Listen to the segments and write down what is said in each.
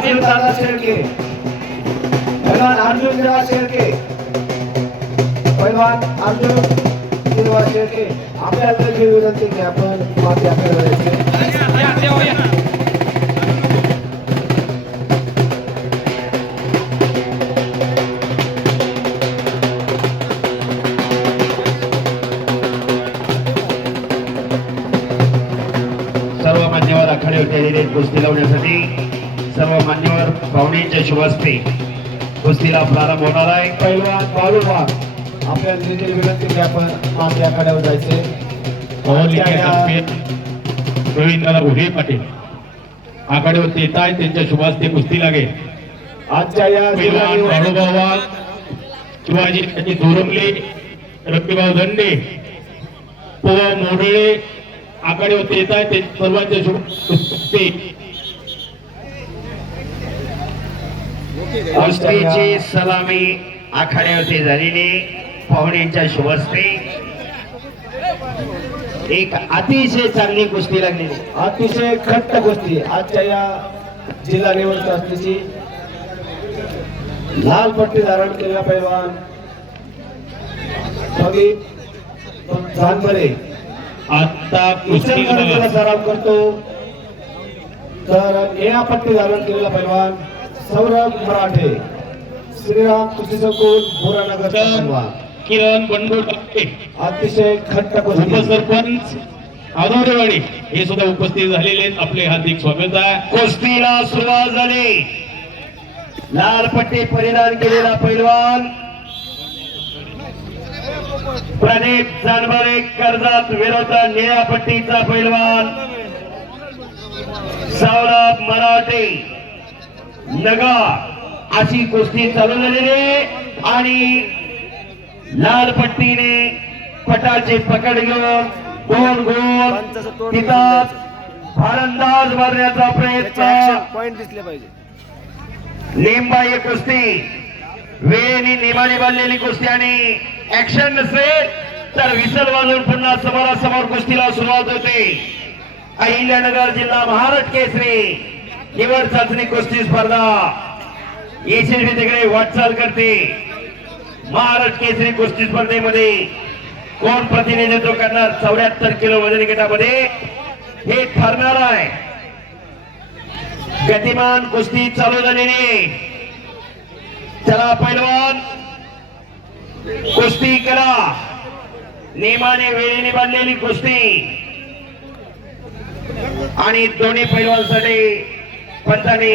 अनिल दादा शेळके. पैलवान अर्जुन शेळके. पैलवान अर्जुन शेळके. आपल्याला विनंती की आपण आपल्याला सर्व मान्यवर आखाडे उतरलेले कुस्ती लावण्यासाठी. सर्व मान्यवर पाहुण्यांच्या शुभ हस्ते कुस्तीला प्रारंभ होणार आहे. पैलवान बाळूमार आपल्याला देखील विनंती आपण माती आखाड्यावर जायचे. गोविंदाला उभे पाटील. आखाड्यावरती येत आहे त्यांच्या शुभ हस्ते कुस्ती लागेल आजच्या या बाळूभाऊ वाघ, शिवाजी त्यांचे दोरंगले रक्तीभाऊ दंडे पवा मोडळे आखाड्यावरती येत आहे ते सर्वांच्या शुभ हस्ते कुस्तीची सलामी आखाड्यावरती झालेली पाहुण्यांच्या शुभ हस्ते एक अतिशय चांगली कुस्ती लागलेली. अतिशय खट्ट गोष्टी आजच्या या जिल्हा निवड चाचणीची लाल पट्टी धारण केलेला पैलवान प्रदीप आता कुस्ती सराव करतो. तर निळा पट्टी धारण केलेला पैलवान सौरभ मराठे श्रीराम संकुल बोरानगर किरण बंडू टाके. अतिशय खट्ट गोष्टी. उपसरपंच आदोरेवाडी हे सुद्धा उपस्थित झालेले आहेत. आपले हार्दिक स्वागत आहे. कुस्तीला सुरुवात झाली. लाल पट्टी परिधान केलेला पैलवान. प्रदीप जानबारे कर्जात विरोधात निळ्या पट्टीचा पैलवान. सौरभ मराठे. नगा अशी कुस्ती चालू झालेली आहे. आणि लाल पट्टीने पटाची पकड घेऊन दोन गोल. तिथं फलंदाज मारण्याचा प्रयत्न. पॉइंट दिसले पाहिजे. नेमबाई कुस्ती. वेळेने नेमाने बांधलेली कुस्ती आणि ऍक्शन नसेल तर विसल वाजवून पुन्हा समोरासमोर कुस्तीला सुरुवात होते. अहिल्यानगर जिल्हा महाराष्ट्र केसरी. निवड चाचणी कुस्ती स्पर्धा. यशस्वी तिकडे वाटचाल करते. महाराष्ट्र केसरी कुस्ती स्पर्धेमध्ये कोण प्रतिनिधित्व करणार चौऱ्याहत्तर किलो वजन गटामध्ये? हे ठरणार आहे. गतिमान कुस्ती चालू झालेली चला पैलवान कुस्ती करा. नेमाने वेळेने बांधलेली कुस्ती. आणि दोन्ही पैलवानसाठी पंचाने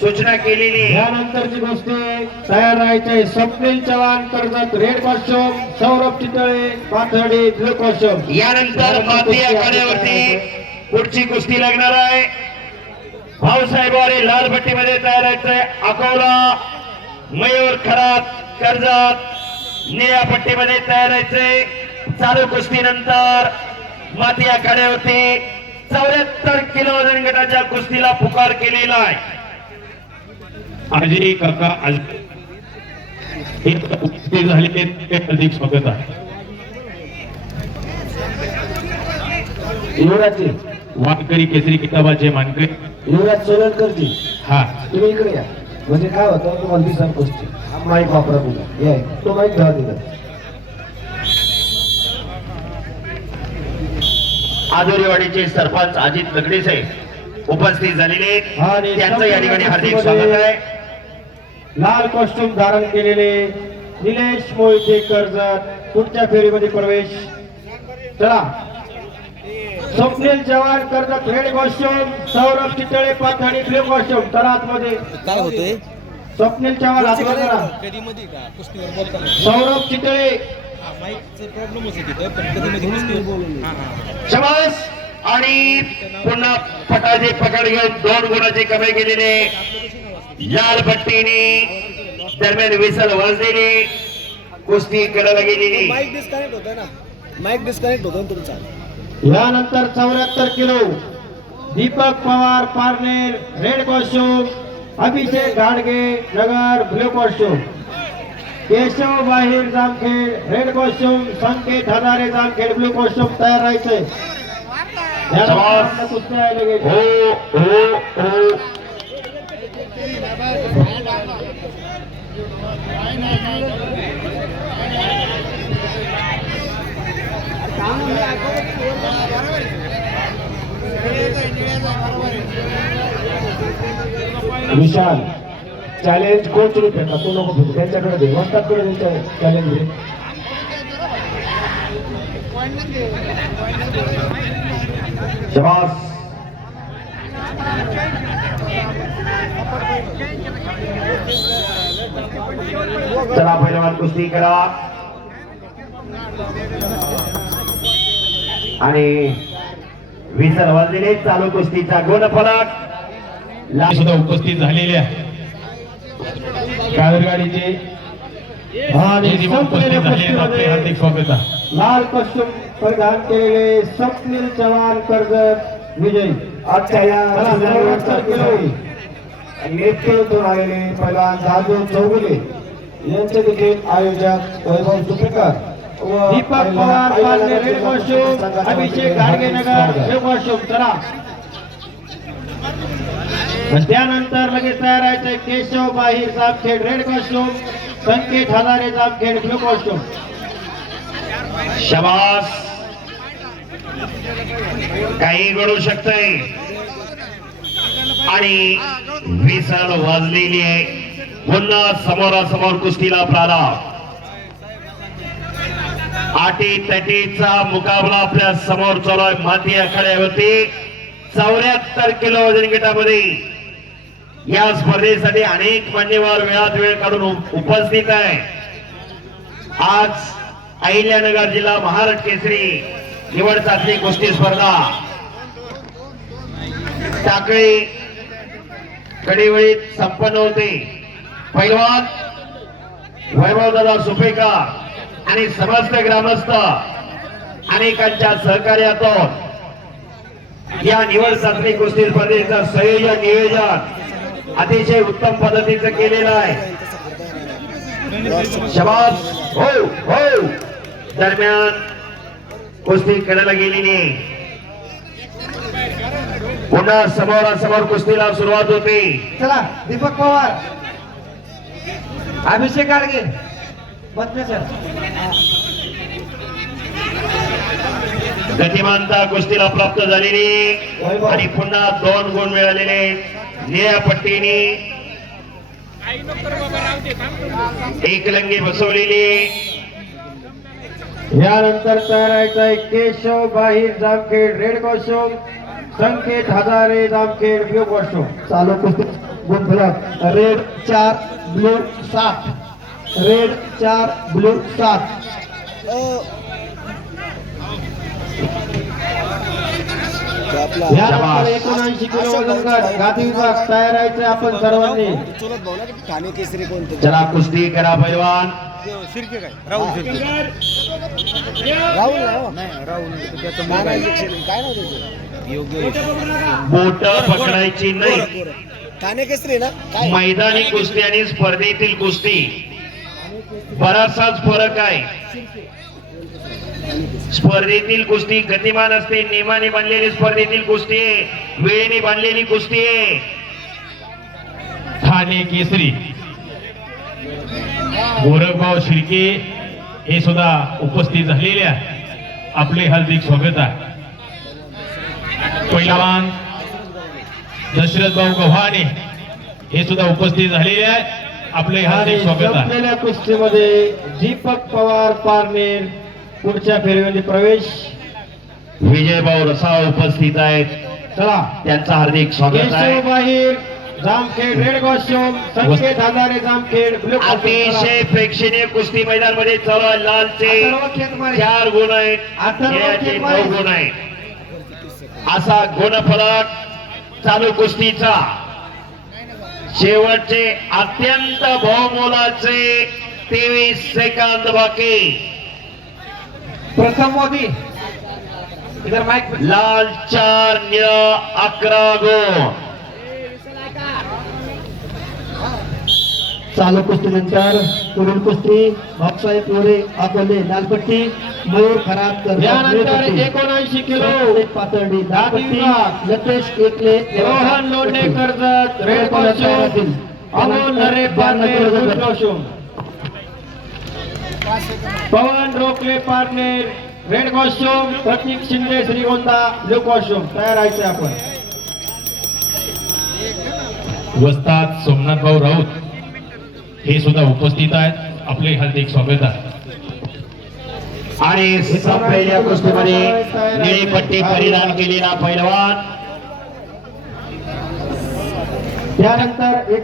सूचना केलेली आहे. यानंतरची गोष्टी तयार राहायचे. Swapnil Chavan Karjat red costume Saurabh Chitale Pathardi blue costume. यानंतर माती आखाड्यावरती पुढची कुस्ती लागणार आहे. भाऊसाहेब वारे लाल पट्टीमध्ये तयार राहायचंय. अकोला मयूर खरात कर्जत निळ्या पट्टीमध्ये तयार राहायचंय. चालू कुस्ती नंतर माती आखाड्यावरती चौऱ्याहत्तर किलो वजन गटाच्या कुस्तीला पुकार केलेला आहे. आजी काका आज कुस्ती झालेले अधिक स्वागत आहे. युवराजची वानकरी केसरी किताबाचे मानकरी. युवराज सोलनकरची हा. तुम्ही इकडे या. म्हणजे काय होतं तुम्हाला दिसन गोष्टी माईक वापरा या तो माईक घ्या तिथं आदोरीवाडीचे सरपंच अजित लगडेचे उपस्थित झालेले त्यांचं या ठिकाणी हार्दिक स्वागत आहे. लाल कॉस्ट्युम धारण केलेले निलेश मोहिते कर्जत पुढच्या फेरीमध्ये प्रवेश. चला. Swapnil Chavan Karjat red costume Saurabh Chitale Pathardi blue costume चला आतमध्ये. काय होतंय? स्वप्नील चव्हाण आतमध्ये करा कधी मध्ये का? कुस्तीवर बोलताना? सौरभ चितळे होतो शबास! आणि पुन्हा फटाचे पकड घेऊन दोन गुणाची कमाई केलेले लाल पट्टीने दरम्यान विसल वाजलेली कुस्ती करायला गेलेली. माईक डिस्कनेक्ट होतोय ना. माईक डिस्कनेक्ट होतो ना तुमचा. यानंतर चौऱ्याहत्तर kilo Deepak Pawar Parner red costume Abhishek घाडगे Nagar blue costume Keshav Bahir Jamkhed red costume Sanket Hazare Jamkhed blue costume तयार राहायचे. हो हो हो. विशाल. चॅलेंज कोच रूप का तू नको फेकू. त्यांच्याकडे दे वस्तादकडे दे चॅलेंज दे शबास. चला पहिलवान कुस्ती करा. आणि विसर वाजलेले चालू कुस्तीचा गुण फलक सुद्धा उपस्थित झालेल्या कादरगाडीचे आणि जे जीवन उपस्थित संपलेल्या झाले आहेत, आपले कुस्तीमध्ये हार्दिक स्वागत लाल कस्टम परिधान केलेले स्वप्नील चव्हाण कर्जत विजय आजच्या या नेतृत्व आलेले पैलवान जाधव चौगुले यांचे देखील आयोजक वैभव सुपेकर दीपक पवार अभिषेक गाडगे हार्दिक नगर स्वागत. ब्ल्यू कॉस्ट्यूम चला त्यानंतर लगेच तयार आहे Keshav Bahir Jamkhed red costume Sanket Hazare Jamkhed blue costume शबास. काही घडू शकतय. आणि विसल वाजलेली आहे. पुन्हा समोरासमोर कुस्तीला प्रारंभ. आटी तटीचा मुकाबला आपल्यासमोर चालू आहे. माती आखाड्यावरती चौऱ्याहत्तर किलो वजन गटामध्ये. या स्पर्धेसाठी अनेक मान्यवर वेळात वेळ काढून उपस्थित आहे आज अहिल्यानगर जिल्हा महाराष्ट्र केसरी निवड चाचणी कुस्ती स्पर्धा. टाकळी कडेवळीत संपन्न होते. पैलवान वैभवदादा सुपेकर आणि समस्त ग्रामस्थ अनेकांच्या सहकार्यातून या निवड चाचणी कुस्ती स्पर्धेचं संयोजन नियोजन अतिशय उत्तम पद्धतीचं केलेलं आहे. शबास हो हो. दरम्यान कुस्ती खेळायला गेलेली. पुन्हा समोरासमोर कुस्तीला सुरुवात होते. चला दीपक पवार. अभिषेक सर गतिमानता कुस्तीला प्राप्त झालेली. आणि पुन्हा दोन गुण मिळालेले. निळ्या पट्टीने एकलंगी बसवलेली. यानंतर तयार आहे Keshav Bahir Jamkhed red costume Sanket Hazare Jamkhed blue costume चालू कुस्ती. गुणफलक रेड चार ब्लू सात. रेड चार ब्लू सात. एकोणऐंशी किलो गादी विभाग तयार आहे आपण सर्वांनी. चुलत भाऊ ना ठाणे केसरी कोणते. चला कुस्ती करा पैलवान. शिर्के काय? राहुल शिर्के. राहुल नाही हो. नाही राहुल त्याचं मुलगा आहे. काय नाव त्याचं? योगेश बोट पकडायची नाही. ठाणे केसरी ना? काय? मैदानी कुस्ती आणि स्पर्धेतील कुस्ती. बराचसाच फरक आहे. स्पर्धेतील कुस्ती गतिमान असते नियमाने बांधलेली स्पर्धेतील कुस्ती वेळेने बांधलेली कुस्ती ठाणे केसरी. गोरखभाव शिर्के हे सुद्धा उपस्थित झालेल्या आपले हार्दिक स्वागत आहे. पहिलवान दशरथ भाऊ गव्हाणे हे सुद्धा उपस्थित झालेले आहे. आपले हार्दिक स्वागत आहे. कुस्तीमध्ये दीपक पवार पारनेर पुढच्या फेरीमध्ये प्रवेश. विजयभाऊ रसाळ उपस्थित आहेत. चला. त्यांचं हार्दिक स्वागत आहे. जामखेड रेड कॉस्ट्यूम संकेत हजारे जामखेड अतिशय प्रेक्षणीय कुस्ती मैदानमध्ये चालू आहे लालचे. चार गुण आहेत. गुण आहेत. असा गुणफलक चालू कुस्तीचा. शेवटचे अत्यंत बहुमोलाचे तेवीस सेकंद बाकी. प्रथम मोदी. इधर माइक लाल चार निळ अकरा गुण चालू कुस्तीनंतर पुढील कुस्ती भाऊसाहेब मोरे अकोले लालपट्टी मयूर खरात यानंतर एकोणऐंशी किलो. पातळी लालपट्टी Latesh Ekle Rohan Londhe Karjat red Amol Nare costume Pawan Rokle Parner red costume Pratik Shinde Shrigonda blue costume तयार व्हायचे आपण. वस्ताद सोमनाथ भाऊ राऊत हे सुद्धा उपस्थित आहेत. आपले हार्दिक स्वागत आहे. आणि संपलेल्या कुस्तीमध्ये निळी पट्टी परिधान केलेला पैलवान. त्यानंतर एक